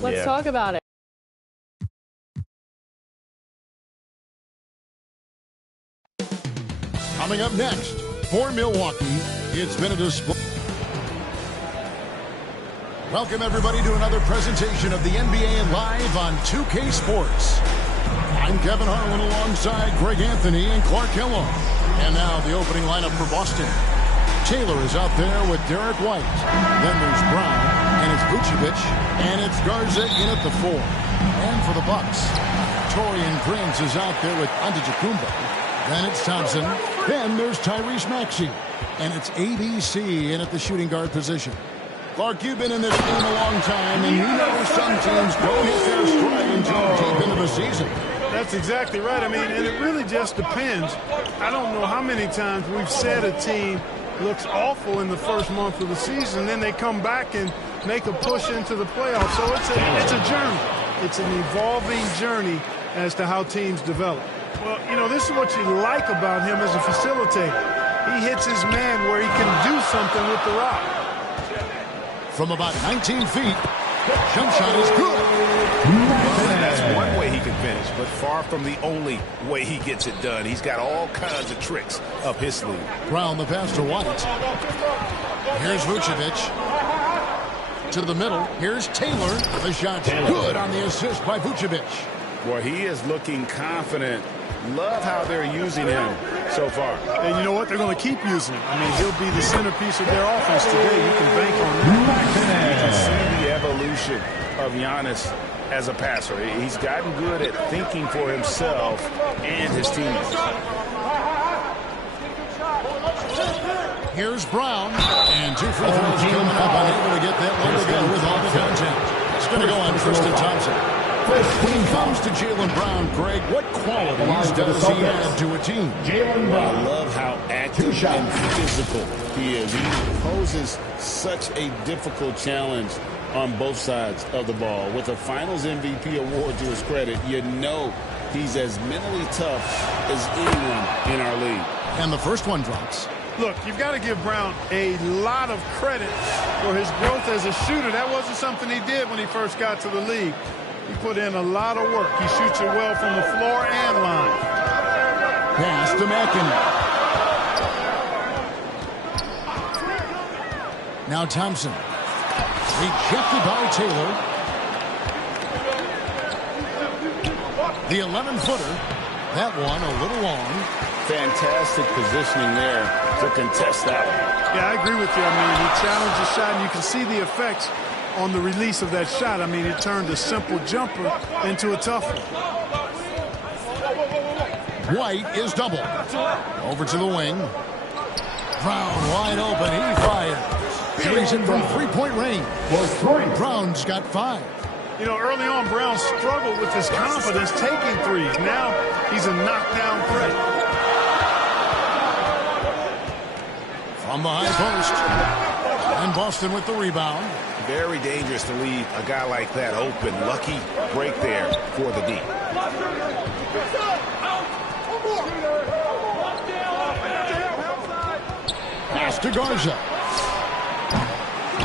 Let's talk about it. Coming up next, for Milwaukee, it's been a display. Welcome, everybody, to another presentation of the NBA Live on 2K Sports. I'm Kevin Harlan alongside Greg Anthony and Clark Kellogg. And now the opening lineup for Boston. Taylor is out there with Derek White. Then there's Brown, and it's Vucevic, and it's Garza in at the 4. And for the Bucks, Taurean Prince is out there with Antetokounmpo. Then it's Thompson. Then there's Tyrese Maxey. And it's ABC in at the shooting guard position. Clark, you've been in this game a long time, and you know some teams don't hit their stride until deep into the season. That's exactly right. I mean, and it really just depends. I don't know how many times we've said a team looks awful in the first month of the season, then they come back and make a push into the playoffs. So it's a journey. It's an evolving journey as to how teams develop. Well, you know, this is what you like about him as a facilitator. He hits his man where he can do something with the rock. From about 19 feet, jump shot is good. Well, that's one way he can finish, but far from the only way he gets it done. He's got all kinds of tricks up his sleeve. Brown, the pass to White. Here's Vucevic. To the middle. Here's Taylor. The shot's good on the assist by Vucevic. Well, he is looking confident. Love how they're using him so far. And you know what? They're going to keep using him. I mean, he'll be the centerpiece of their offense today. You can bank on that. You can see the evolution of Giannis as a passer. He's gotten good at thinking for himself and his teammates. Here's Brown. And 2 free throws coming up. Unable to get that one together with all the contact. It's going to go on Tristan Thompson. When it comes to Jaylen Brown, Greg, what qualities does he add to a team? I love how active and physical he is. He poses such a difficult challenge on both sides of the ball. With a Finals MVP award to his credit, you know he's as mentally tough as anyone in our league. And the first one drops. Look, you've got to give Brown a lot of credit for his growth as a shooter. That wasn't something he did when he first got to the league. He put in a lot of work. He shoots it well from the floor and line. Pass to Makkonen. Now Thompson. Rejected by Taylor. The 11-footer. That one a little long. Fantastic positioning there to contest that one. Yeah, I agree with you. I mean, he challenged the shot, and you can see the effects on the release of that shot. I mean, it turned a simple jumper into a tough one. White is doubled. Over to the wing. Brown wide open. He fires. Buries it from three-point range. Brown's got 5. You know, early on, Brown struggled with his confidence taking threes. Now he's a knockdown threat. From the high post. And Boston with the rebound. Very dangerous to leave a guy like that open. Lucky break there for the D. Pass to Garza.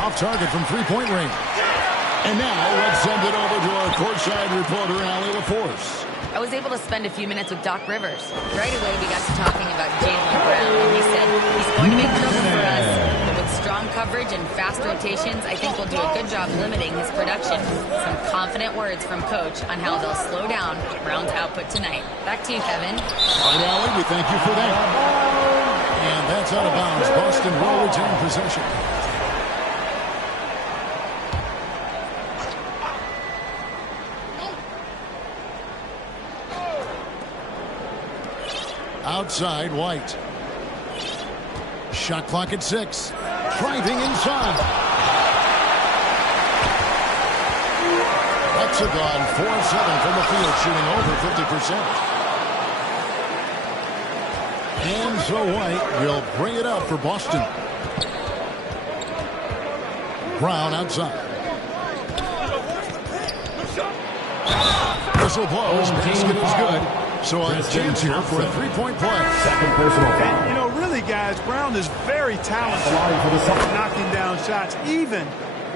Off target from three-point range. And now let's send it over to our courtside reporter, Allie LaForce. I was able to spend a few minutes with Doc Rivers. Right away, we got to talking about Jaylen Brown, and he said he's going to make trouble for us. But with strong coverage and fast rotations, I think we'll do a good job limiting his production. Some confident words from Coach on how they'll slow down Brown's output tonight. Back to you, Kevin. All right, Allie, we thank you for that. And that's out of bounds. Boston will retain possession. Outside, White. Shot clock at 6. Driving inside. Hexagon 4-7 from the field, shooting over 50%. And so White will bring it up for Boston. Brown outside. Whistle blows. Basket is good. So a chance here for a three-point play. Second personal foul. You know, really, guys, Brown is very talented at knocking down shots, even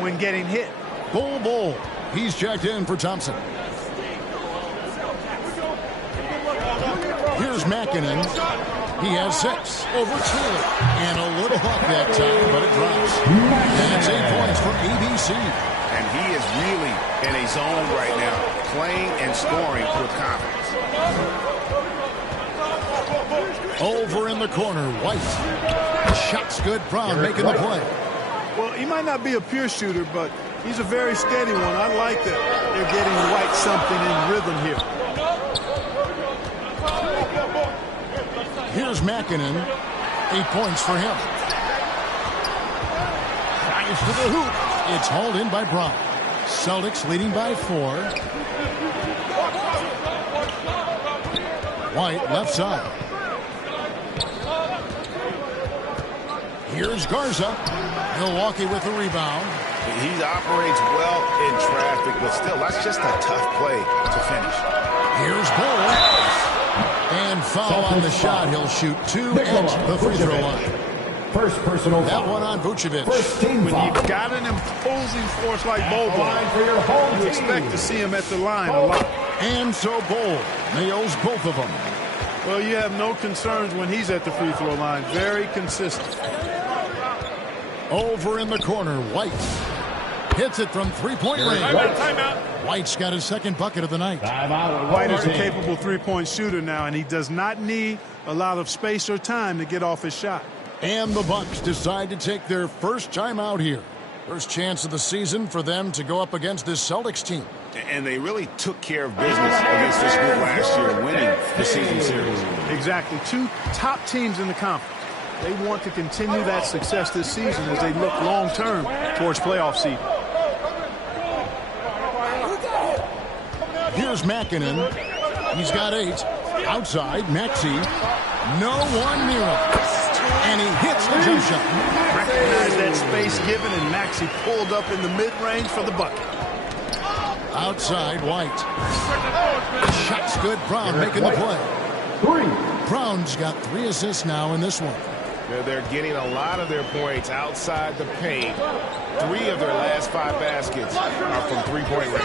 when getting hit. Bull. He's checked in for Thompson. Here's Makkonen. He has 6 over Taylor. And a little luck that time, but it drops. That's 8 points for ABC. And he is really in a zone right now, playing and scoring with confidence. Over in the corner, White. Shot's good. Brown making the play. Well, he might not be a pure shooter, but he's a very steady one. I like that they're getting White something in rhythm here. Here's Makkonen. 8 points for him. Drives to the hoop. It's hauled in by Brown. Celtics leading by 4. White left side. Here's Garza. Milwaukee with the rebound. He operates well in traffic, but still, that's just a tough play to finish. Here's Bull. And foul on the shot. He'll shoot 2 at the free throw line. First personal foul. That one on Vucevic. First team When foul. you've got an imposing force like Bobo, you expect to see him at the line a lot. And so Bull nails both of them. Well, you have no concerns when he's at the free throw line. Very consistent. Over in the corner, White. Hits it from three-point range. Timeout. White's got his second bucket of the night. White is a capable three-point shooter now, and he does not need a lot of space or time to get off his shot. And the Bucks decide to take their first time out here. First chance of the season for them to go up against this Celtics team. And they really took care of business against this group last year, winning the season series. Exactly. 2 top teams in the conference. They want to continue that success this season as they look long-term towards playoff seed. Here's Makkonen. He's got 8. Outside, Maxey. No one near him. And he hits the jump shot. Recognize that space given, and Maxey pulled up in the mid-range for the bucket. Outside, White. Shot's good. Brown making the play. Brown's got 3 assists now in this one. They're getting a lot of their points outside the paint. 3 of their last 5 baskets are from three-point range.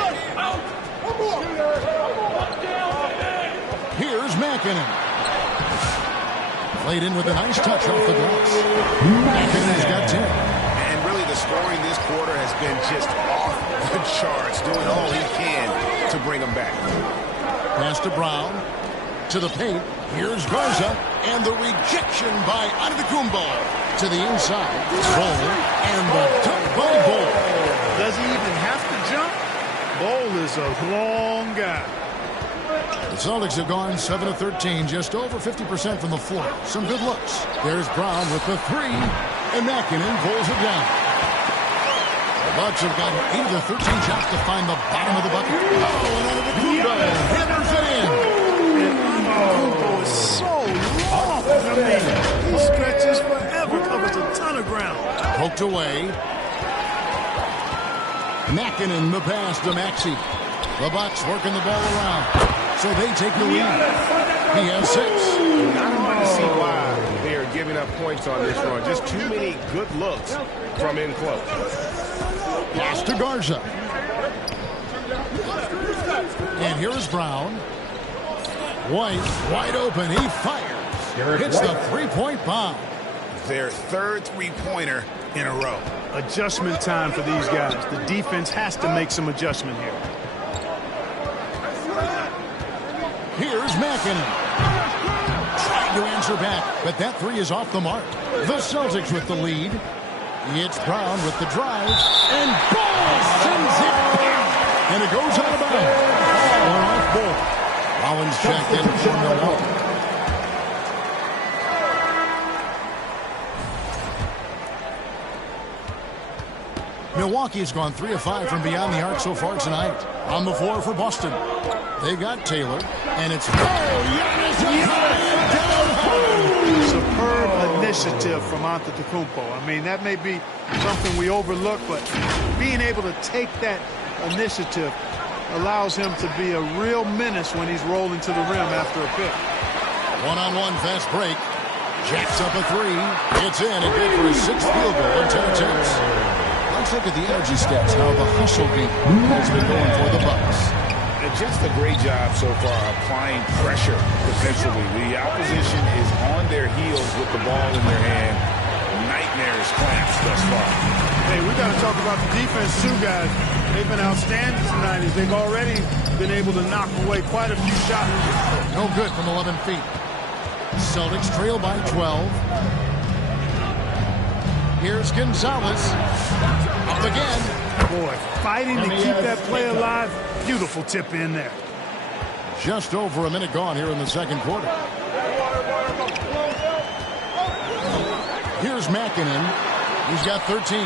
Here's Makkonen. Played in with a nice touch off the glass. Makkonen's got 10. And really the scoring this quarter has been just off the charts, doing all he can to bring them back. Pass to Brown. To the paint. Here's Garza. And the rejection by Antetokounmpo. To the inside. Bull. And the dunk by Bull. Does he even have to jump? Bull is a long guy. The Celtics have gone 7 of 13, just over 50% from the floor. Some good looks. There's Brown with the 3, and Makkonen pulls it down. The Bucks have gotten 8 of the 13 shots to find the bottom of the bucket. Oh, and Antetokounmpo hammers it in. And Antetokounmpo is so long. I mean, he stretches forever, covers a ton of ground. Poked away. Makkonen the pass to Maxey. The Bucks working the ball around. So they take the lead. He has 6. Not hard to see why they are giving up points on this run. Just too many good looks from in close. Pass to Garza. And here is Brown. White, wide open. He fires. Hits the three-point bomb. Their 3rd three-pointer in a row. Adjustment time for these guys. The defense has to make some adjustment here. Here's Makkonen. Trying to answer back, but that 3 is off the mark. The Celtics with the lead. It's Brown with the drive. And Bull sends it back. And it goes out of bounds. One off Bull. Rollins checked in for Milwaukee. Milwaukee's gone 3 of 5 from beyond the arc so far tonight. On the floor for Boston. They got Taylor, and it's Superb initiative from Antetokounmpo. I mean, that may be something we overlook, but being able to take that initiative allows him to be a real menace when he's rolling to the rim after a pick. One-on-one fast break. Jacks up a 3. It's in and good for his 6th field goal in 10 attempts. Let's Let's look at the energy stats, how the hustle beat has been going for the Bucks. And just a great job so far applying pressure defensively. The opposition is on their heels with the ball in their hand. Nightmares clamps thus far. Hey, we got to talk about the defense too, guys. They've been outstanding tonight as they've already been able to knock away quite a few shots. No good from 11 feet. Celtics trail by 12. Here's Gonzalez. Up again. Boy, fighting to keep that play alive. Beautiful tip in there. Just over a minute gone here in the second quarter. Here's Makkonen. He's got 13.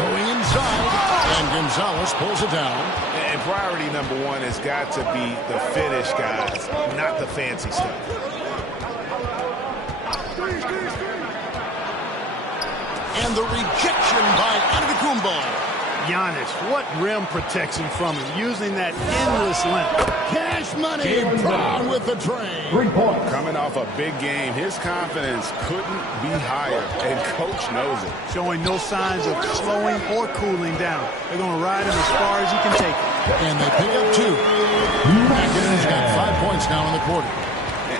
Going inside. And Gonzalez pulls it down. And priority number one has got to be the finish, guys, not the fancy stuff. And the rejection by Antetokounmpo. Giannis, what rim protection from him, using that endless length. Cash money, Brown with the train. 3 points. Coming off a big game, his confidence couldn't be higher, and coach knows it. Showing no signs of slowing or cooling down. They're going to ride him as far as he can take it. And they pick up 2. Makkonen's got 5 points now in the quarter.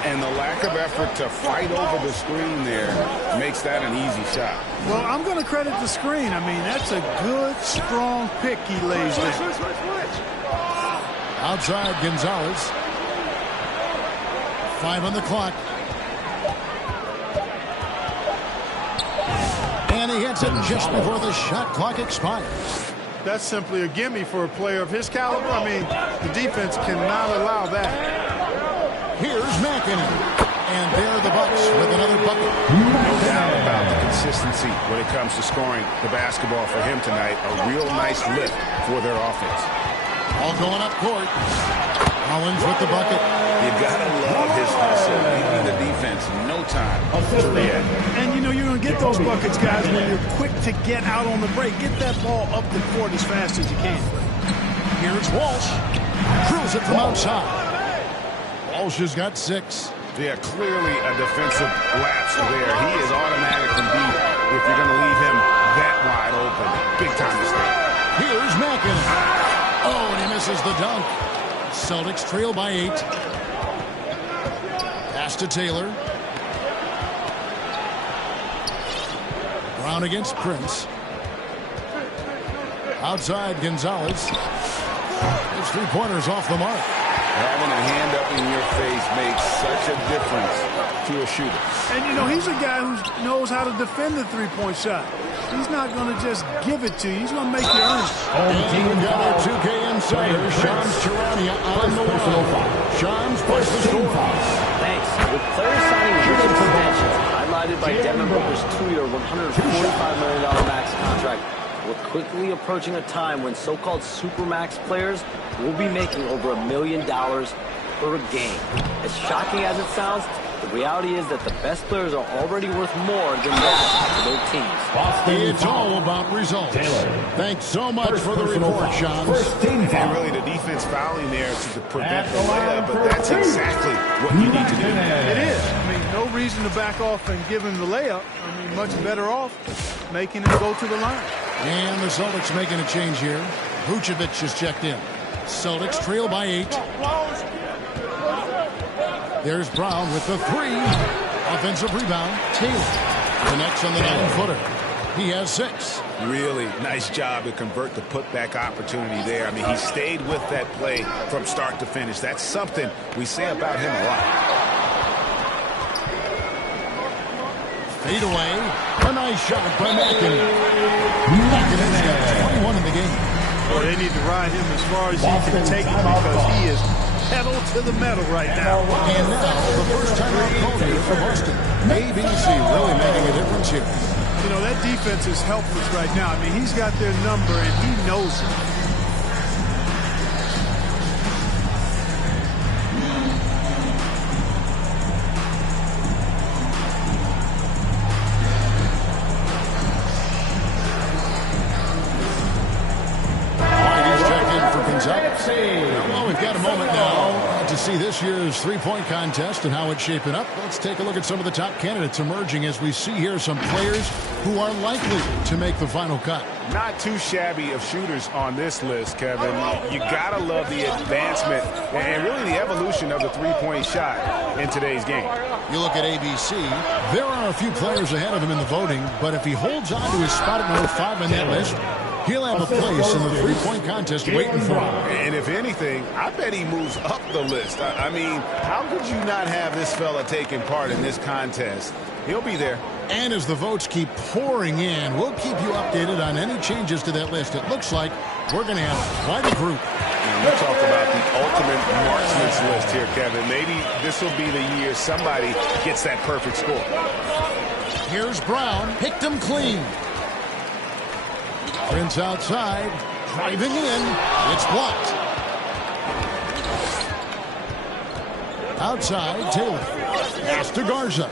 And the lack of effort to fight over the screen there makes that an easy shot. Well, I'm going to credit the screen. I mean, that's a good, strong pick he lays there. Outside, Gonzalez. 5 on the clock. And he hits it just before the shot clock expires. That's simply a gimme for a player of his caliber. I mean, the defense cannot allow that. Here's Makkonen. And there the Bucks with another bucket. No doubt about the consistency when it comes to scoring the basketball for him tonight. A real nice lift for their offense. All going up court. Hollins with the bucket. You gotta love his hustle, leaving the defense no time to react. And, you know, you're going to get those buckets, guys, when you're quick to get out on the break. Get that ball up the court as fast as you can. Here's Walsh. Drills it from outside. Walsh has got 6. Yeah, clearly a defensive lapse there. He is automatic from deep if you're going to leave him that wide open. Big time mistake. Here's Makkonen. Oh, and he misses the dunk. Celtics trail by 8. Pass to Taylor. Brown against Prince. Outside, Gonzalez. His 3-pointers off the mark. Having a hand up in your face makes such a difference to a shooter. And, you know, he's a guy who knows how to defend the three-point shot. He's not going to just give it to you. He's going to make you earn it. And we've got our 2K insider, Sean Charania, on the line. Sean's first the score. Thanks. With players signing huge extensions, highlighted by Devin Booker's 2-year, $145 million max contract, we're quickly approaching a time when so-called supermax players will be making over $1 million per game. As shocking as it sounds, the reality is that the best players are already worth more than that to their teams. It's all about results. Thanks so much for the report, Sean. And really, the defense fouling there to prevent the layup, but that's exactly what you need to do. It is. I mean, no reason to back off and give him the layup. I mean, much better off making him go to the line. And the Celtics making a change here. Vucevic just checked in. Celtics trail by 8. There's Brown with the 3. Offensive rebound. Taylor connects on the 9-footer. He has 6. Really nice job to convert the putback opportunity there. I mean, he stayed with that play from start to finish. That's something we say about him a lot. Fade away. A nice shot by Makkonen. Makkonen's got 21 in the game. Well, they need to ride him as far as he can take it because he is pedal to the metal right now. And now, the first time out called here for Boston. ABC really making a difference here. You know, that defense is helpless right now. I mean, he's got their number, and he knows it. All right, he's checked in for Gonzalez. Well, we've got a moment now to see this year's three-point contest and how it's shaping up. Let's take a look at some of the top candidates emerging as we see here some players who are likely to make the final cut. Not too shabby of shooters on this list, Kevin. You got to love the advancement and really the evolution of the three-point shot in today's game. You look at ABC, there are a few players ahead of him in the voting, but if he holds on to his spot at number 5 on that list, he'll have a place in the three-point contest waiting for him. And if anything, I bet he moves up the list. I mean, how could you not have this fella taking part in this contest? He'll be there. And as the votes keep pouring in, we'll keep you updated on any changes to that list. It looks like we're going to have quite a group. And we talk about the ultimate marksman's list here, Kevin. Maybe this will be the year somebody gets that perfect score. Here's Brown. Picked him clean. Prince outside. Driving in. It's blocked. Outside, Taylor. Pass to Garza.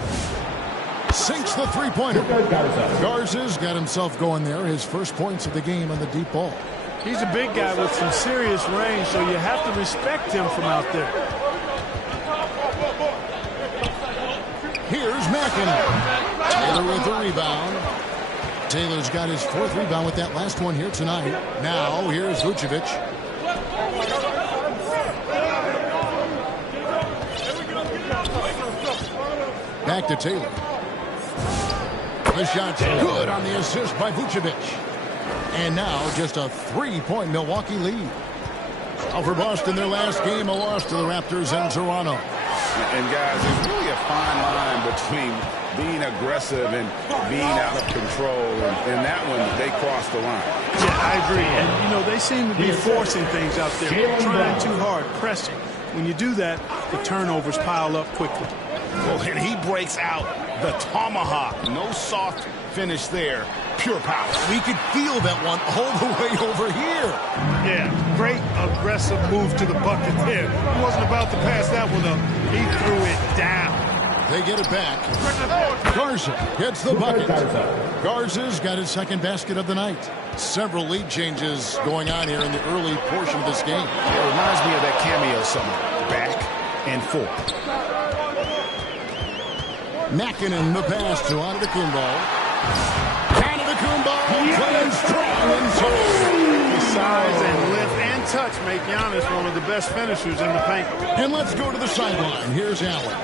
Sinks the three-pointer. Garza's got himself going there. His first points of the game on the deep ball. He's a big guy with some serious range, so you have to respect him from out there. Here's Makkonen. Taylor with the rebound. Taylor's got his 4th rebound with that last one here tonight. Now, here's Vucevic. Back to Taylor. The shot's good on the assist by Vucevic. And now just a 3-point Milwaukee lead. Now for Boston, their last game, a loss to the Raptors and Toronto. And guys, there's really a fine line between being aggressive and being out of control. And that one, they crossed the line. Yeah, I agree. And, you know, they seem to be forcing things out there, trying too hard, pressing. When you do that, the turnovers pile up quickly. Well, and he breaks out the tomahawk. No soft finish there. Pure power. We could feel that one all the way over here. Yeah, great aggressive move to the bucket there. He wasn't about to pass that one up. He threw it down. They get it back. Garza hits the bucket. Garza's got his second basket of the night. Several lead changes going on here in the early portion of this game. It reminds me of that cameo summer. Back and forth. Makkonen the pass to Antetokounmpo. Antetokounmpo playing strong and tall. The size and lift and touch make Giannis one of the best finishers in the paint. And let's go to the sideline. Here's Allen.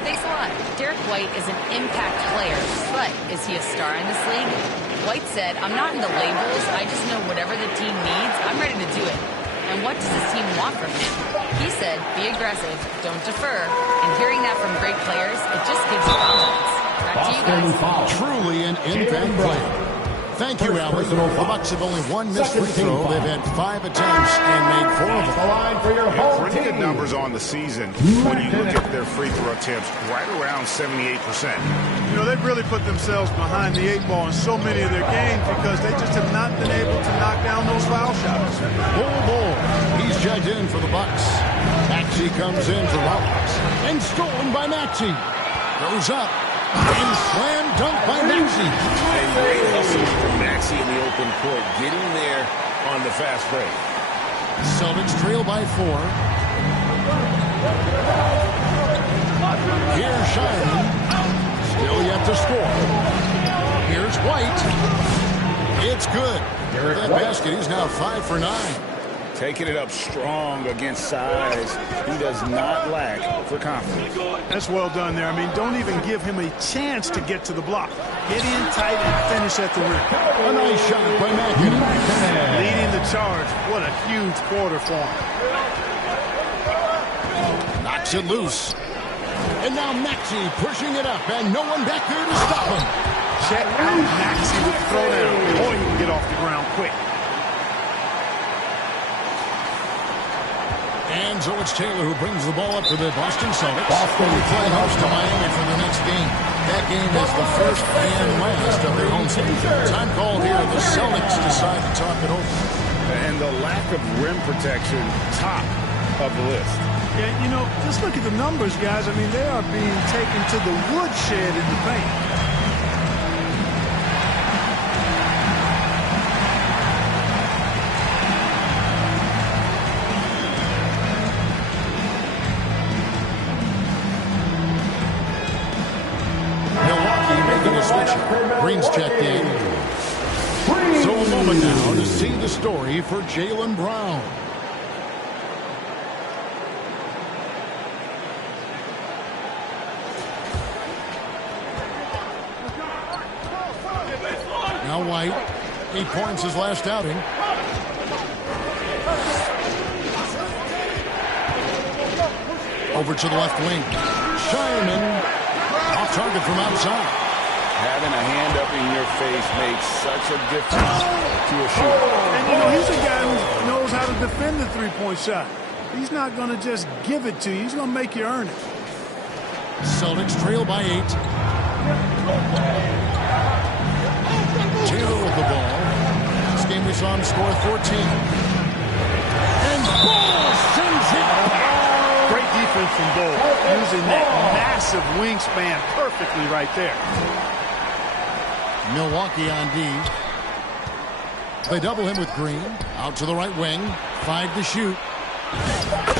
Thanks a lot. Derek White is an impact player, but is he a star in this league? White said, "I'm not into labels. I just know whatever the team needs, I'm ready to do it. And what does his team want from him?" He said, "Be aggressive, don't defer." And hearing that from great players, it just gives you confidence. Back to you guys. Truly an impact player. Thank you, Allen. The Bucks have only one missed free throw. They've had 5 attempts and made 4 of them. Pretty good numbers on the season when you look at their free throw attempts, right around 78%. You know, they've really put themselves behind the 8 ball in so many of their games because they just have not been able to knock down those foul shots. Ball. He's checked in for the Bucks. Maxey comes in for Rollins. And stolen by Maxey. Goes up. And slam dunk by Maxey. And great hustle from Maxey in the open court, getting there on the fast break. Celtics trail by 4. Here's Shireman. Still yet to score. Here's White. It's good. That basket, he's now 5 for 9. Taking it up strong against size. He does not lack for confidence. That's well done there. I mean, don't even give him a chance to get to the block. Get in tight and finish at the rim. A nice shot by Makkonen. Leading the charge. What a huge quarter for him. Knocks it loose. And now Maxey pushing it up, and no one back there to stop him. Check out Maxey with the throwdown. Boy, he can get off the ground quick. And so it's Taylor who brings the ball up to the Boston Celtics. Boston play host to Miami for the next game. That game is the first and last of their home season. Time call here. The Celtics decide to talk it over. And the lack of rim protection, top of the list. Yeah, you know, just look at the numbers, guys. I mean, they are being taken to the woodshed in the paint. switch. Green's checked in. So a moment now to see the story for Jaylen Brown. Now White, 8 points his last outing. Over to the left wing. Shireman off target from outside. Having a hand up in your face makes such a difference to a shooter. And, you know, he's a guy who knows how to defend the three-point shot. He's not going to just give it to you. He's going to make you earn it. Celtics trail by 8. Taylor with the ball. Last game we saw him score 14. And Ball sends it. Great defense from Ball, using that massive wingspan perfectly right there. Milwaukee on D. They double him with Green. Out to the right wing. 5 to shoot.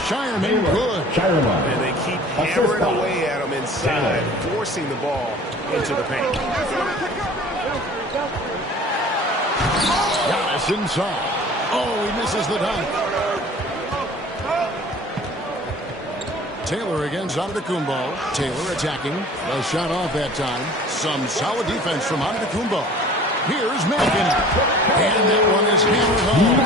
Shireman good. And they keep hammering away at him inside, forcing the ball into the paint. Giannis inside. Oh, he misses the dunk. Taylor against Antetokounmpo. Taylor attacking. A shot off that time. Some solid defense from Antetokounmpo. Here's Makkonen. And that one is hammered home.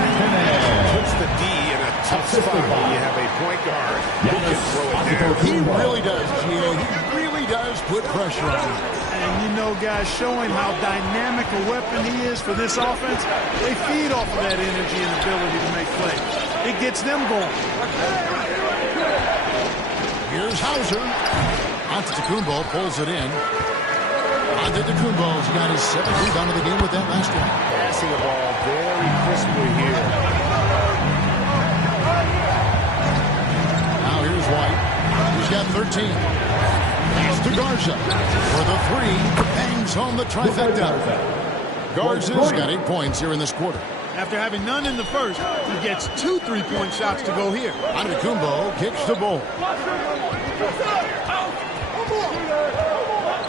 Puts the D in a tough spot when you have a point guard who can throw it down. He really does, Gio. He really does put pressure on him. And you know, guys, showing how dynamic a weapon he is for this offense, they feed off of that energy and ability to make plays. It gets them going. Here's Hauser. Antetokounmpo pulls it in. Antetokounmpo's got his 7th rebound of the game with that last one. Passing the ball very crisply here. Now here's White. He's got 13. Pass to Garza for the 3. Bangs home the trifecta. Garza's got 8 points here in this quarter. After having none in the first, he gets 2 3-point shots to go here. Antetokounmpo kicks the ball.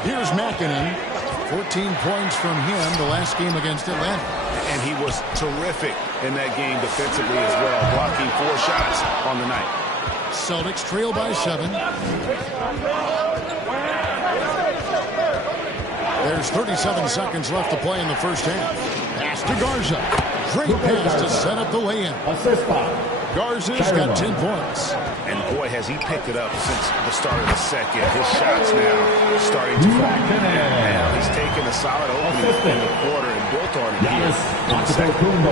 Here's Makkonen. 14 points from him the last game against Atlanta. And he was terrific in that game defensively as well, blocking 4 shots on the night. Celtics trail by 7. There's 37 seconds left to play in the first half. Pass to Garza. Great pass to set up the lay-in. Garza's got 10 points. And boy, has he picked it up since the start of the second. His shots now starting to fall. Now he's taken a solid opening in the quarter and built on it here in the second.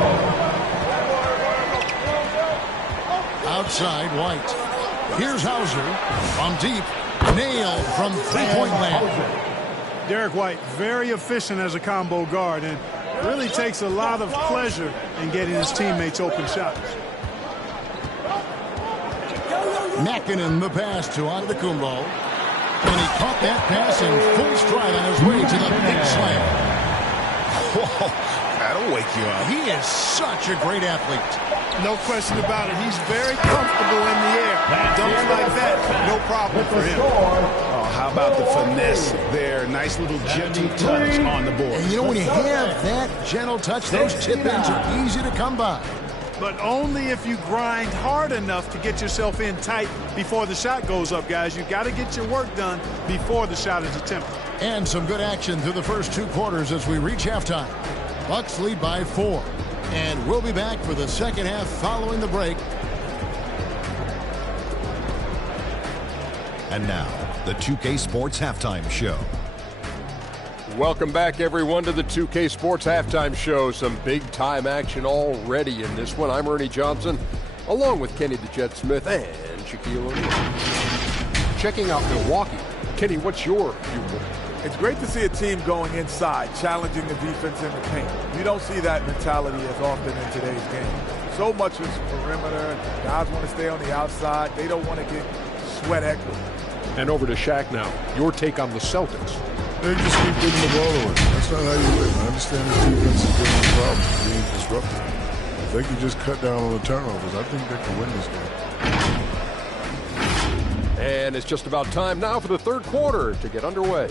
Outside, White. Here's Hauser from deep. Nailed from three-point land. Derek White, very efficient as a combo guard and really takes a lot of pleasure in getting his teammates open shots. Makkonen the pass to Antetokounmpo. And he caught that pass in full stride on his way to the big slam. Whoa, that'll wake you up. He is such a great athlete. No question about it. He's very comfortable in the air. Dunks like that, no problem for him. Oh, how about the finesse there? Nice little gentle touch on the board. And you know, when you have that gentle touch, those tip-ins are easy to come by. But only if you grind hard enough to get yourself in tight before the shot goes up, guys. You've got to get your work done before the shot is attempted. And some good action through the first 2 quarters as we reach halftime. Bucks lead by 4. And we'll be back for the second half following the break. And now, the 2K Sports Halftime Show. Welcome back, everyone, to the 2K Sports Halftime Show. Some big-time action already in this one. I'm Ernie Johnson, along with Kenny the Jet Smith and Shaquille O'Neal. Checking out Milwaukee. Kenny, what's your viewpoint? It's great to see a team going inside, challenging the defense in the paint. You don't see that mentality as often in today's game. So much is perimeter. Guys want to stay on the outside. They don't want to get sweat equity. And over to Shaq now. Your take on the Celtics. They just keep getting the ball away. That's not how you win. I understand this defense is giving them problems, being disruptive. If they can just cut down on the turnovers, I think they can win this game. And it's just about time now for the third quarter to get underway.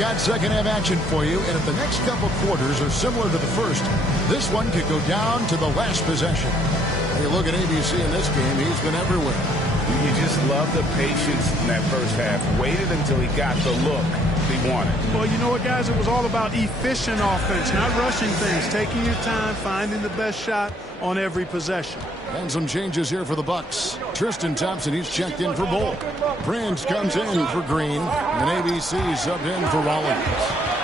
got second half action for you, and if the next couple quarters are similar to the first, this one could go down to the last possession. Hey, look at ABC in this game. He's been everywhere. You just love the patience in that first half. Waited until he got the look he wanted. Well, you know what, guys? It was all about efficient offense, not rushing things, taking your time, finding the best shot on every possession. And some changes here for the Bucks. Tristan Thompson, he's checked in for Bull. Prince comes in for Green, and ABC subbed in for Rollins.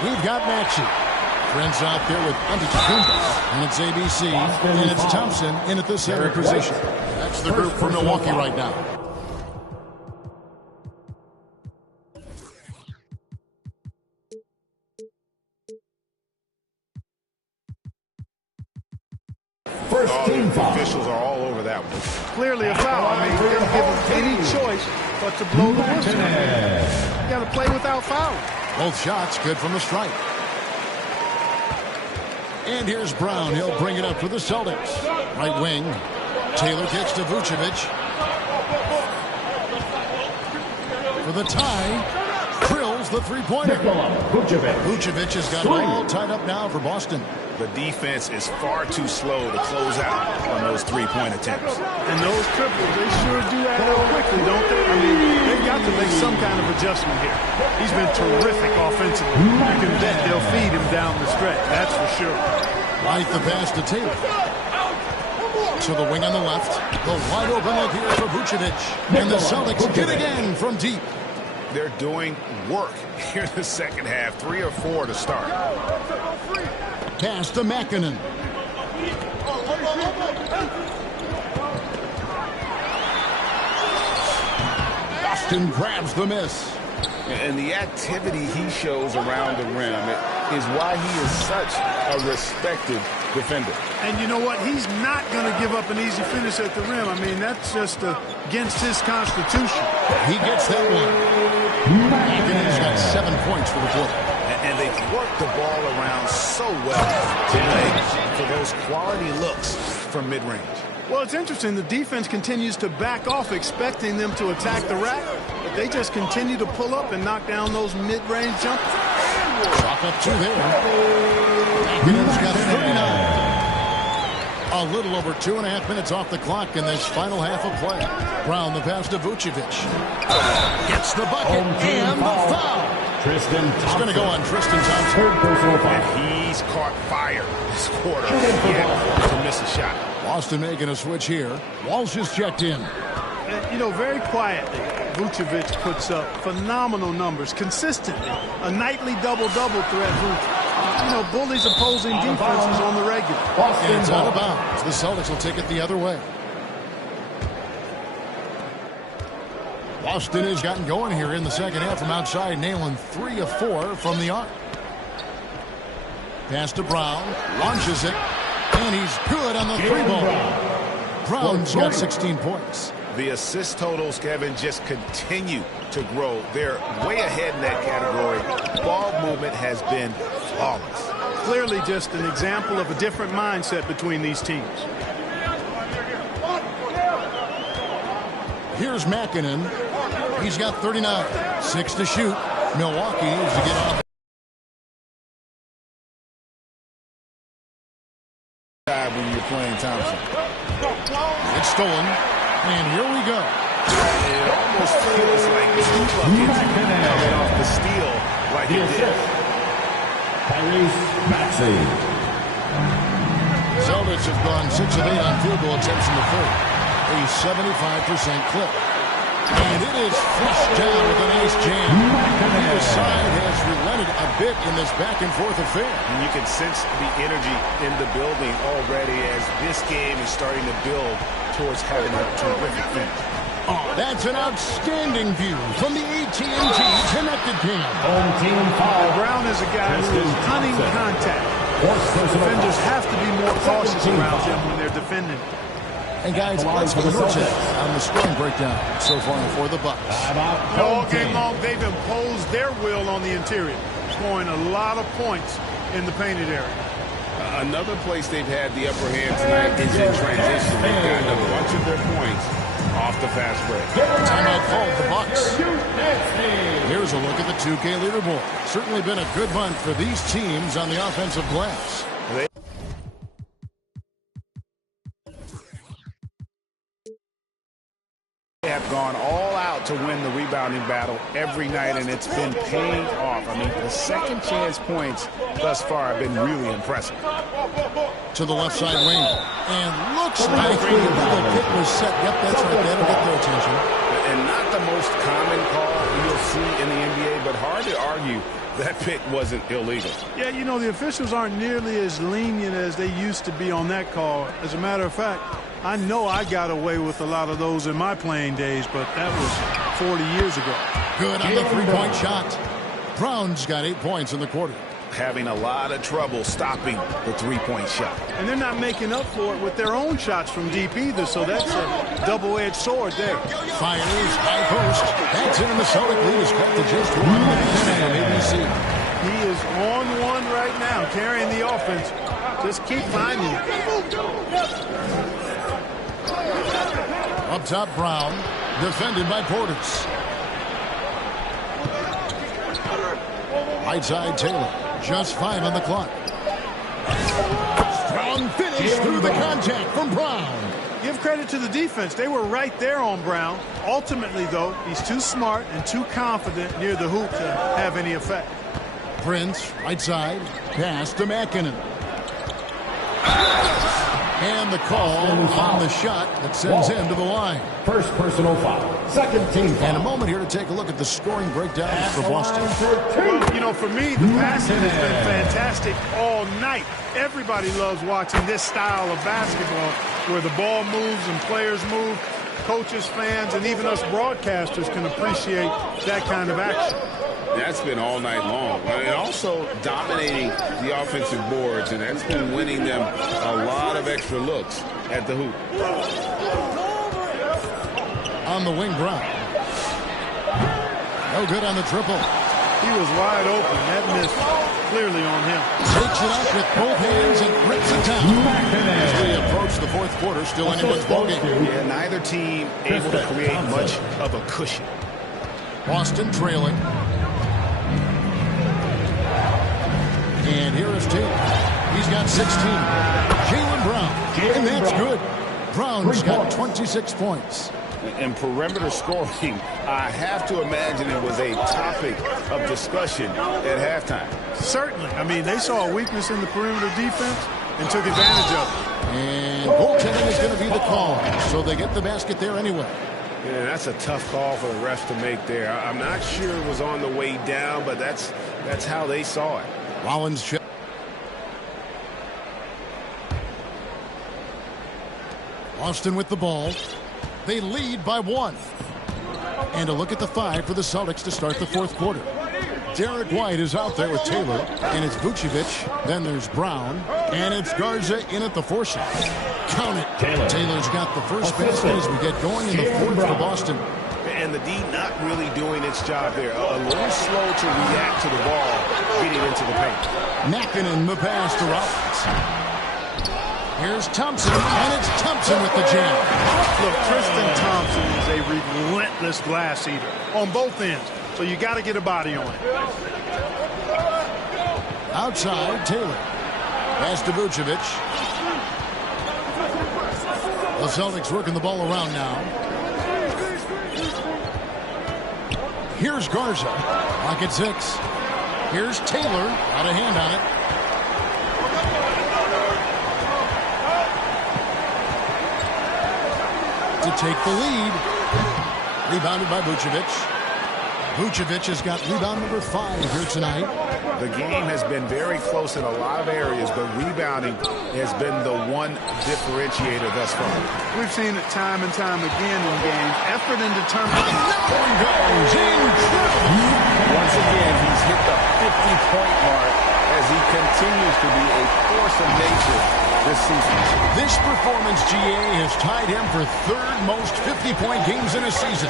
We've got Maxey. Prince out there with Antetokounmpo, and it's ABC, and it's Thompson in at the center position. That's the group for Milwaukee right now. The officials are all over that one. Clearly a foul. I mean, didn't give him any choice but to blow the whistle. You got to play without fouling. Both shots good from the stripe. And here's Brown. He'll bring it up for the Celtics. Right wing. Taylor kicks to Vucevic. For the tie. Drills the three-pointer. Vucevic has got it all tied up now for Boston. The defense is far too slow to close out on those three-point attempts. And those triples, they sure do add up quickly, don't they? I mean, they've got to make some kind of adjustment here. He's been terrific offensively. You can bet they'll feed him down the stretch, that's for sure. Right the pass to Taylor. To the wing on the left. The wide open look here for Vucevic. And the Celtics hit again from deep. They're doing work here in the second half. 3 or 4 to start. Pass to Makkonen. Boston grabs the miss. And the activity he shows around the rim is why he is such a respected defender. And you know what? He's not going to give up an easy finish at the rim. I mean, that's just against his constitution. He gets that one. Makkonen's got 7 points for the quarter. And they've worked the ball around so well tonight for those quality looks from mid-range. Well, it's interesting. The defense continues to back off, expecting them to attack the rack, but they just continue to pull up and knock down those mid-range jumpers. Drop up 2 there. Makkonen's got 39. A little over 2.5 minutes off the clock in this final half of play. Brown the pass to Vucevic. Gets the bucket and the foul. It's going to go on Tristan Thompson. And he's caught fire this quarter. Yet to miss a shot. Boston making a switch here. Walsh is checked in. And, you know, very quietly, Vucevic puts up phenomenal numbers consistently. A nightly double-double threat who, you know, bullies opposing defenses on the regular. And it's out of bounds. The Celtics will take it the other way. Boston has gotten going here in the second half from outside, nailing 3 of 4 from the arc. Pass to Brown, launches it, and he's good on the 3-ball. Brown's got 16 points. The assist totals, Kevin, just continue to grow. They're way ahead in that category. Ball movement has been flawless. Clearly just an example of a different mindset between these teams. Here's Makkonen. He's got 39. 6 to shoot. Milwaukee needs to get off. When you're playing Thompson. It's stolen. And here we go. It almost feels like two buckets coming off the steal like it did. Celtics have gone 6 of 8 on field goal attempts in the third. A 75% clip. And it is flushed down with a nice jam. Neither side has relented a bit in this back-and-forth affair. And you can sense the energy in the building already as this game is starting to build towards having a terrific finish. Oh, that's an outstanding view from the AT&T connected cam. Home team foul. Brown is a guy who is hunting contact. Defenders have to be more cautious around him when they're defending. And guys, let's get your take on the scoring breakdown so far for the Bucks. All game long, they've imposed their will on the interior, scoring a lot of points in the painted area. Another place they've had the upper hand tonight is in transition. They've gotten a bunch of their points off the fast break. Timeout called the Bucks. Here's a look at the 2K leaderboard. Certainly been a good month for these teams on the offensive glass. They have gone all out to win the rebounding battle every night, and it's been paying off. I mean, the second chance points thus far have been really impressive. To the left side wing. And looks like the pick was set. Yep, that's right. That'll get their attention. And not the most common call you'll see in the NBA, but hard to argue that pick wasn't illegal. Yeah, you know, the officials aren't nearly as lenient as they used to be on that call. As a matter of fact, I know I got away with a lot of those in my playing days, but that was 40 years ago. Good on the three-point shot. Brown's got 8 points in the quarter. Having a lot of trouble stopping the three-point shot. And they're not making up for it with their own shots from deep either, so that's a double-edged sword there. Fires, high post. That's in, and the Celtic lead is cut to just 1 minute from ABC. He is on one right now, carrying the offense. Just keep finding it. Up top, Brown. Defended by Portis. Right side, Taylor. Just 5 on the clock. Strong finish through the contact from Brown. Give credit to the defense. They were right there on Brown. Ultimately, though, he's too smart and too confident near the hoop to have any effect. Prince, right side. Pass to Makkonen. And the call on the shot that sends him to the line. First personal foul. Second team foul. And a moment here to take a look at the scoring breakdown for Boston. Well, you know, for me, the passing has been fantastic all night. Everybody loves watching this style of basketball where the ball moves and players move. Coaches, fans, and even us broadcasters can appreciate that kind of action. That's been all night long. And also dominating the offensive boards, and that's been winning them a lot of extra looks at the hoop. On the wing, Brown. No good on the triple. He was wide open. That missed clearly on him. Takes it up with both hands and rips it down. As we approach the fourth quarter, still anyone's ballgame. Yeah, neither team able to create much of a cushion. Boston trailing. And here is Taylor. He's got 16. Jaylen Brown. And that's good. Brown's got 26 points. And perimeter scoring, I have to imagine it was a topic of discussion at halftime. Certainly. I mean, they saw a weakness in the perimeter defense and took advantage of it. And goaltending is going to be the call. So they get the basket there anyway. Yeah, that's a tough call for the refs to make there. I'm not sure it was on the way down, but that's how they saw it. Rollins check. Austin with the ball. They lead by 1. And a look at the 5 for the Celtics to start the fourth quarter. Derek White is out there with Taylor, and it's Vucevic. Then there's Brown, and it's Garza in at the 4 shot. Count it. Taylor's got the first basket as we get going in the fourth for Boston. And the D not really doing its job there. A little slow to react to the ball getting into the paint. Makkonen the pass to Rollins. Here's Thompson, and it's Thompson with the jam. Look, Tristan Thompson is a relentless glass eater on both ends, so you got to get a body on it. Outside, Taylor. Pass to Vucevic. The Celtics working the ball around now. Here's Garza. Clock at 6. Here's Taylor. Got a hand on it. To take the lead. Rebounded by Vucevic. Vucevic has got rebound number 5 here tonight. The game has been very close in a lot of areas, but rebounding has been the one differentiator thus far. We've seen it time and time again in games. Effort and determination. Goes incredible. Once again, he's hit the 50-point mark as he continues to be a force of nature this season. This performance, GA, has tied him for 3rd most 50-point games in a season.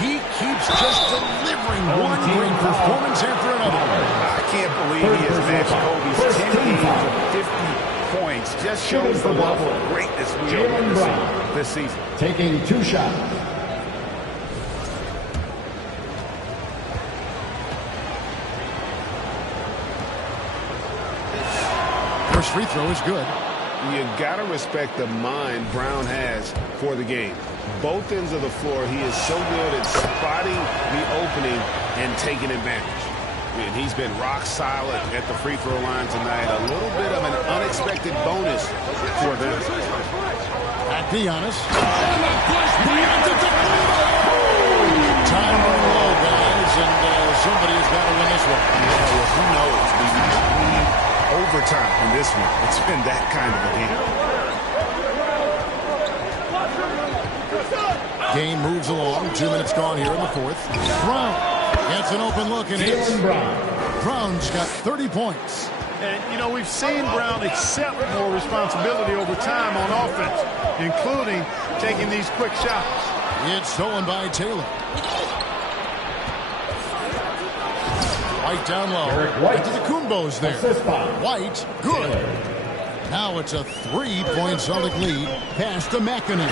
He keeps just delivering one great performance after another. I can't believe he has matched Kobe's 10 games of 50 points. Just shows the level of greatness we are witnessing this season. Taking 2 shots. First free throw is good. You got to respect the mind Brown has for the game. Both ends of the floor, he is so good at spotting the opening and taking advantage. And he's been rock solid at the free throw line tonight. A little bit of an unexpected bonus for them. At Giannis. Time running low, guys, and somebody's got to win this one. Yeah, well, who knows? We need overtime in this one. It's been that kind of a game. Game moves along. 2 minutes gone here in the fourth. Brown gets an open look and hits. Brown's got 30 points. And, you know, we've seen Brown accept more responsibility over time on offense, including taking these quick shots. It's stolen by Taylor. White down low. Into the Kumbos there. White, good. Now it's a 3-point Celtic lead. Pass to Makkonen.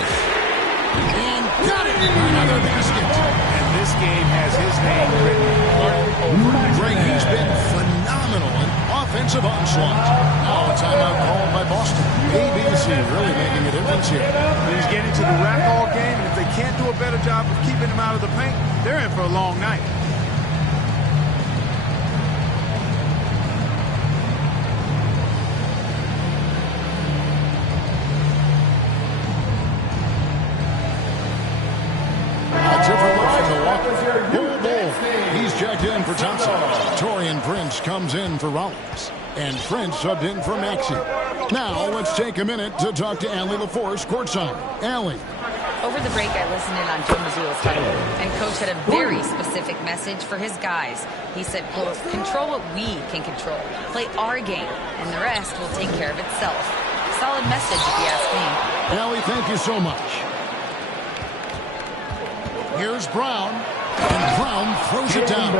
And got it! Another basket. And this game has his name written all over it. Greg, he's been phenomenal in offensive onslaught. Now a timeout called by Boston. ABC really making a difference here. He's getting to the rack all game, and if they can't do a better job of keeping him out of the paint, they're in for a long night. He's checked in for Thompson. Torian Prince comes in for Rollins. And Prince subbed in for Maxey. Now let's take a minute to talk to Allie LaForce courtside. Allie. Over the break, I listened in on Joe Mazzulla's huddle, and Coach had a very specific message for his guys. He said, quote, control what we can control. Play our game, and the rest will take care of itself. Solid message, if you ask me. Allie, thank you so much. Here's Brown. And Brown throws it down.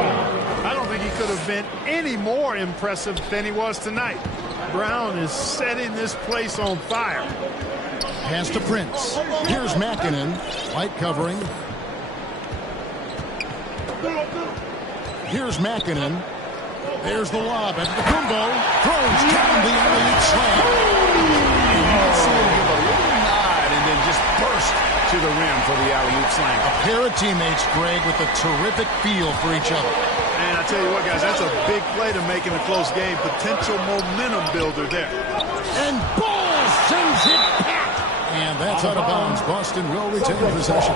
I don't think he could have been any more impressive than he was tonight. Brown is setting this place on fire. Pass to Prince. Here's Makkonen. Light covering. Here's Makkonen. There's the lob at the Kumbo. Throws down the alley-oop slam. You can see him give a little nod and then just burst to the rim for the alley-oop slam. A pair of teammates, Greg, with a terrific feel for each other. And I tell you what, guys, that's a big play to make in a close game. Potential momentum builder there. And Ball sends it back. And that's out of bounds. Boston will retain possession.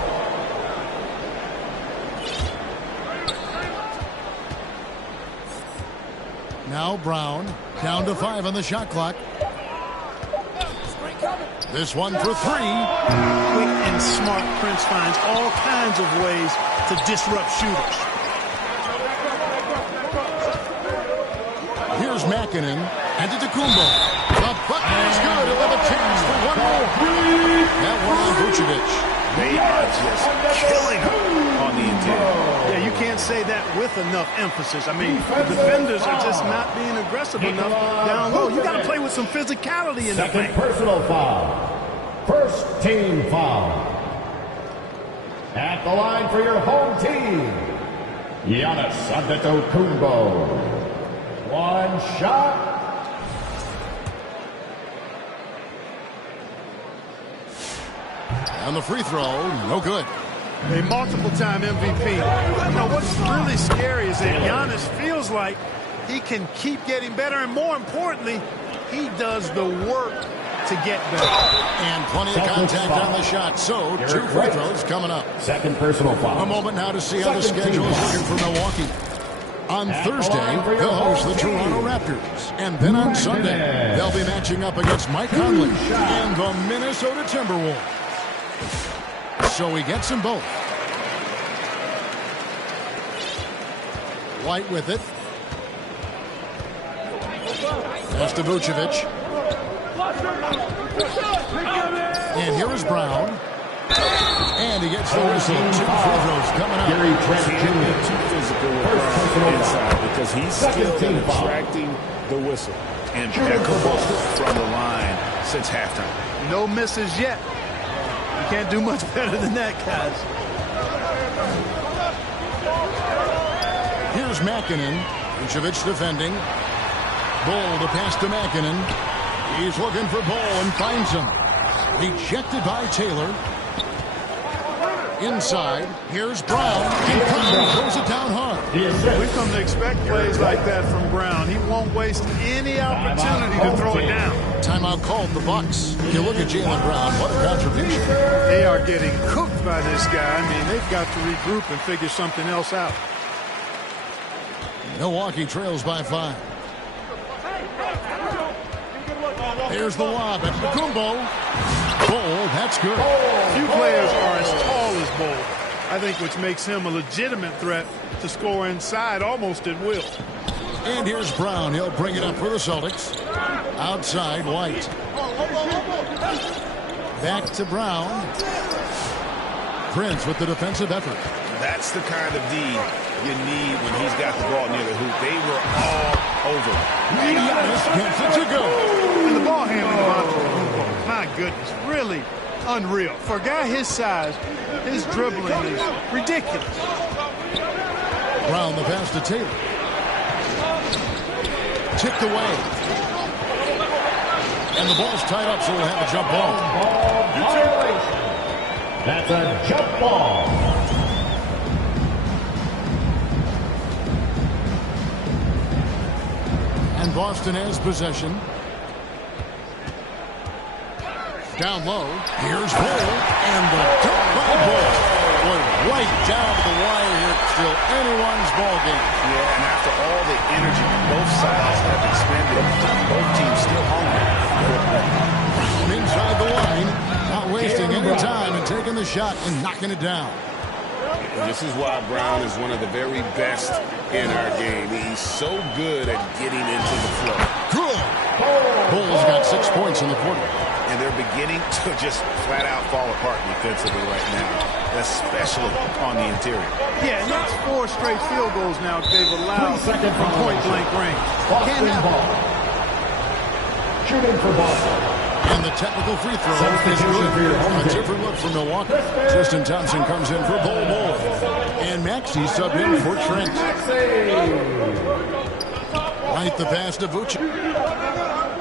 Now Brown, down to 5 on the shot clock. This one for 3. Quick and smart, Prince finds all kinds of ways to disrupt shooters. Here's Makkonen, and to Kumbo. The bucket is good. He'll have a chance for one more. That one on Vucevic. They are just killing him on the interior. Yeah, you can't say that with enough emphasis. I mean, the defenders are just not being aggressive enough down low. You got to play with some physicality in the paint. Personal foul. First team foul. At the line for your home team, Giannis Antetokounmpo. One shot. On the free throw, no good. A multiple-time MVP. You know, what's really scary is that Giannis feels like he can keep getting better, and more importantly, he does the work to get better. And plenty of contact on the shot, so 2 free throws coming up. Second personal foul. A moment now to see how the schedule is looking for Milwaukee. On Thursday, they'll host the Toronto Raptors. And then on Sunday, they'll be matching up against Mike Conley and the Minnesota Timberwolves. So he gets them both. White with it. Pass to Vucevic. And here is Brown. And he gets the whistle. 2 free throws coming up. Gary Trent Jr. Too physical with Brown inside because he's skilled at attracting the whistle. Impeccable from the line since halftime. No misses yet. You can't do much better than that, guys. Here's Makkonen. Vucevic defending. Bull to pass to Makkonen. He's looking for Bull and finds him. Rejected by Taylor. Inside, here's Brown, and Brown throws it down hard. We've come to expect plays like that from Brown. He won't waste any opportunity to throw it down. Timeout called the Bucks. You look at Jaylen Brown, what a contribution. They are getting cooked by this guy. I mean, they've got to regroup and figure something else out. Milwaukee trails by 5. Here's the lob at Kumbo. Bull, that's good. Few players are as tall as Bull, I think, which makes him a legitimate threat to score inside almost at will. And here's Brown. He'll bring it up for the Celtics. Outside, White. Back to Brown. Prince with the defensive effort. That's the kind of D you need when he's got the ball near the hoop. They were all over. Giannis gets it to go. And the ball handling, my goodness, really unreal. For a guy his size, his dribbling is ridiculous. Brown the pass to Taylor. Tipped away. And the ball's tied up, so we'll have a jump ball. That's a jump ball. And Boston has possession. Down low. Here's Bull. And the dunk by Bull. Went right down to the wire here. Still anyone's ball game. Yeah, and after all the energy both sides have expended, both teams still hungry. Brown inside the line. Not wasting any time and taking the shot and knocking it down. This is why Brown is one of the very best in our game. He's so good at getting into the flow. Good. Bull's got 6 points in the quarter. And they're beginning to just flat out fall apart defensively right now, especially on the interior. Yeah, and that's 4 straight field goals now they've allowed from point-blank range. Boston ball. Shooting for Boston. And the technical free throw is good. A different look for Milwaukee. Tristan Thompson comes in for Bull. And Maxey subbed in for Trent. Right the pass to Vucevic.